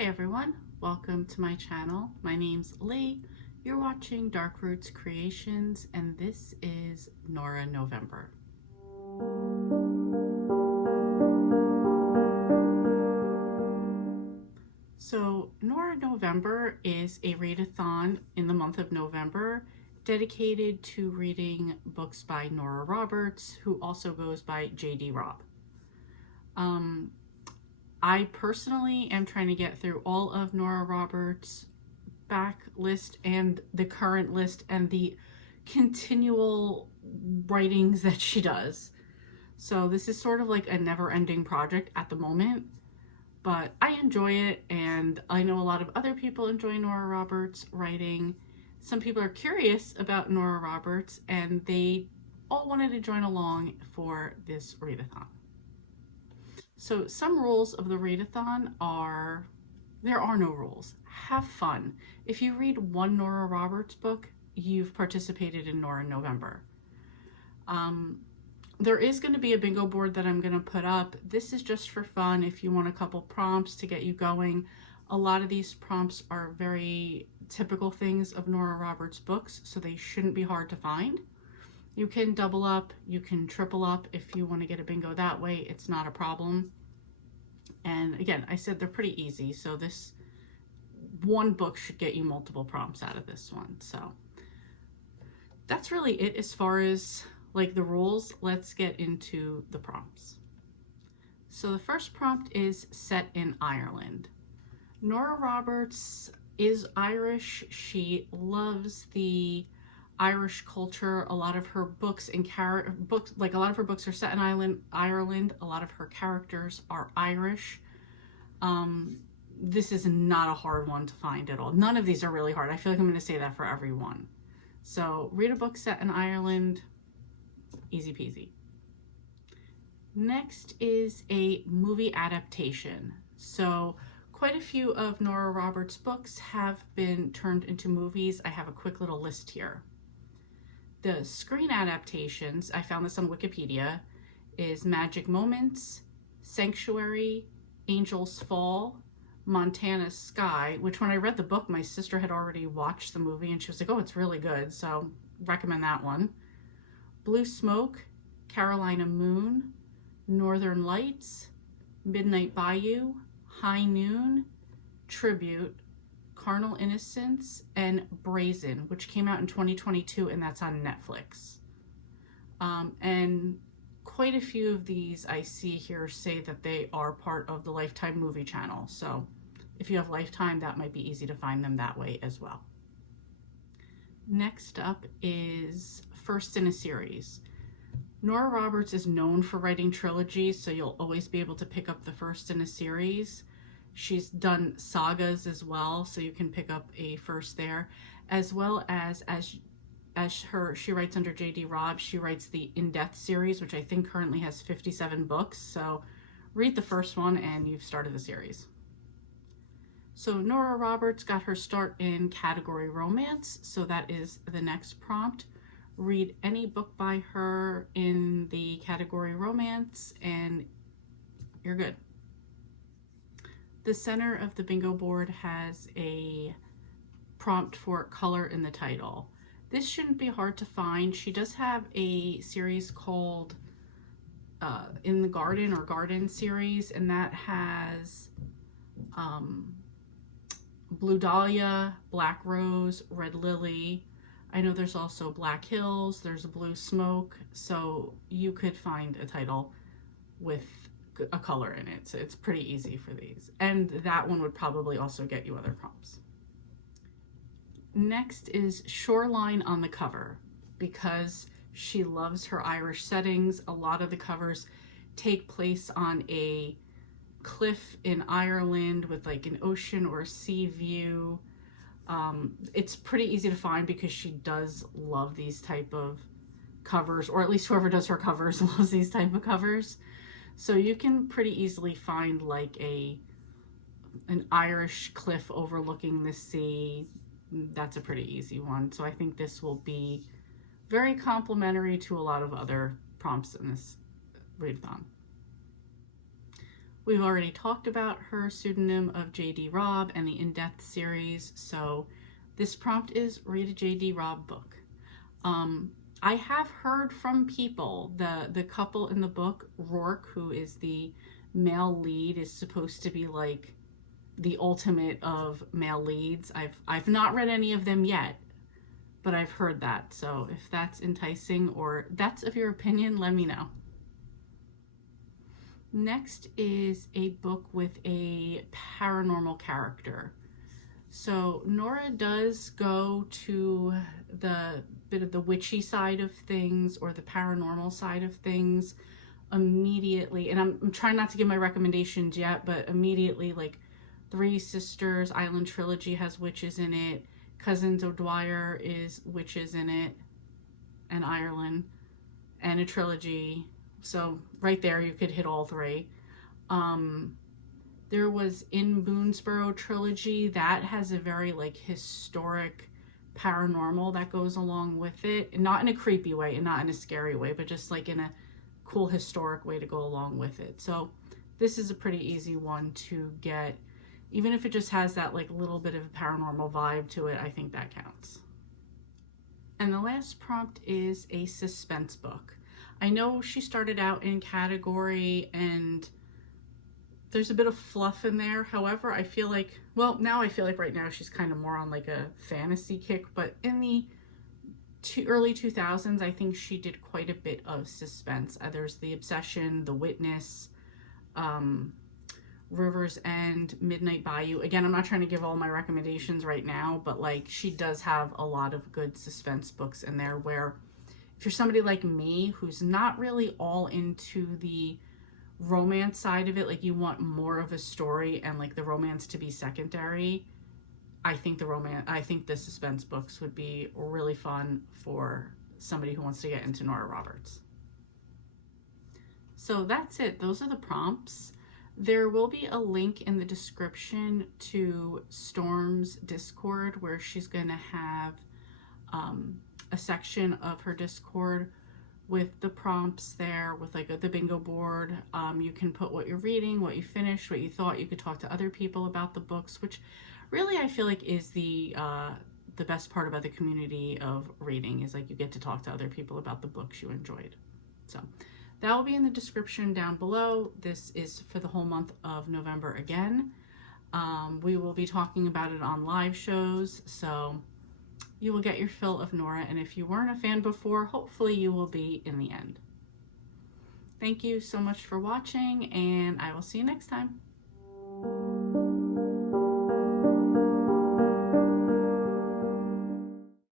Hey everyone, welcome to my channel. My name's Lee. You're watching Dark Roots Creations and this is Nora November. So Nora November is a readathon in the month of November dedicated to reading books by Nora Roberts, who also goes by J.D. Robb. I personally am trying to get through all of Nora Roberts' back list and the current list and the continual writings that she does. So this is sort of like a never-ending project at the moment, but I enjoy it, and I know a lot of other people enjoy Nora Roberts' writing. Some people are curious about Nora Roberts, and they all wanted to join along for this readathon. So some rules of the readathon are, there are no rules. Have fun. If you read one Nora Roberts book, you've participated in Nora November. There is going to be a bingo board that I'm going to put up. This is just for fun if you want a couple prompts to get you going. A lot of these prompts are very typical things of Nora Roberts books, so they shouldn't be hard to find. You can double up, you can triple up if you want to get a bingo that way. It's not a problem. And again, I said they're pretty easy, so this one book should get you multiple prompts out of this one. So that's really it as far as like the rules. Let's get into the prompts. So the first prompt is set in Ireland. Nora Roberts is Irish. She loves the Irish culture. A lot of her books and books, like a lot of her books are set in Ireland. A lot of her characters are Irish. This is not a hard one to find at all. None of these are really hard. I feel like I'm going to say that for every one. So read a book set in Ireland, easy peasy. Next is a movie adaptation. So quite a few of Nora Roberts' books have been turned into movies. I have a quick little list here. The screen adaptations, I found this on Wikipedia, is Magic Moments, Sanctuary, Angels Fall, Montana Sky, which when I read the book, my sister had already watched the movie and she was like, oh, it's really good, so recommend that one. Blue Smoke, Carolina Moon, Northern Lights, Midnight Bayou, High Noon, Tribute, Carnal Innocence, and Brazen, which came out in 2022, and that's on Netflix. And quite a few of these I see here say that they are part of the Lifetime movie channel. So if you have Lifetime, that might be easy to find them that way as well. Next up is first in a series. Nora Roberts is known for writing trilogies, so you'll always be able to pick up the first in a series. She's done sagas as well, so you can pick up a first there, as well as she writes under J.D. Robb. She writes the In Death series, which I think currently has 57 books. So read the first one and you've started the series. So Nora Roberts got her start in category romance, so that is the next prompt. Read any book by her in the category romance and you're good. The center of the bingo board has a prompt for color in the title. This shouldn't be hard to find. She does have a series called In the Garden or Garden series, and that has Blue Dahlia, Black Rose, Red Lily. I know there's also Black Hills, there's Blue Smoke, so you could find a title with a color in it, so it's pretty easy for these, and that one would probably also get you other prompts. Next is Shoreline on the cover. Because she loves her Irish settings, a lot of the covers take place on a cliff in Ireland with like an ocean or a sea view. It's pretty easy to find because she does love these type of covers, or at least whoever does her covers loves these type of covers. So you can pretty easily find like an Irish cliff overlooking the sea. That's a pretty easy one. So I think this will be very complimentary to a lot of other prompts in this readathon. We've already talked about her pseudonym of J.D. Robb and the In Depth series, so this prompt is read a J.D. Robb book. I have heard from people, the couple in the book, Rourke, who is the male lead, is supposed to be like the ultimate of male leads. I've not read any of them yet, but I've heard that. So if that's enticing or that's of your opinion, let me know. Next is a book with a paranormal character. So Nora does go to the bit of the witchy side of things or the paranormal side of things immediately. And I'm trying not to give my recommendations yet, but immediately, like Three Sisters Island Trilogy has witches in it. Cousins O'Dwyer is witches in it, and Ireland, and a trilogy. So right there, you could hit all three. There was In Boonesboro trilogy that has a very like historic paranormal that goes along with it, not in a creepy way and not in a scary way, but just like in a cool historic way to go along with it. So this is a pretty easy one to get, even if it just has that like little bit of a paranormal vibe to it. I think that counts. And the last prompt is a suspense book. I know she started out in category and there's a bit of fluff in there. However, I feel like, well, now I feel like right now she's kind of more on like a fantasy kick, but in the early 2000s, I think she did quite a bit of suspense. There's The Obsession, The Witness, River's End, Midnight Bayou. Again, I'm not trying to give all my recommendations right now, but like she does have a lot of good suspense books in there where if you're somebody like me who's not really all into the romance side of it, like you want more of a story and like the romance to be secondary, I think the suspense books would be really fun for somebody who wants to get into Nora Roberts. So that's it. Those are the prompts. There will be a link in the description to Storm's Discord where she's going to have a section of her Discord with the prompts there, with like the bingo board. You can put what you're reading, what you finished, what you thought. You could talk to other people about the books, which really I feel like is the best part about the community of reading, is like you get to talk to other people about the books you enjoyed. So that will be in the description down below. This is for the whole month of November again. We will be talking about it on live shows, so you will get your fill of Nora, and if you weren't a fan before, hopefully you will be in the end. Thank you so much for watching, and I will see you next time.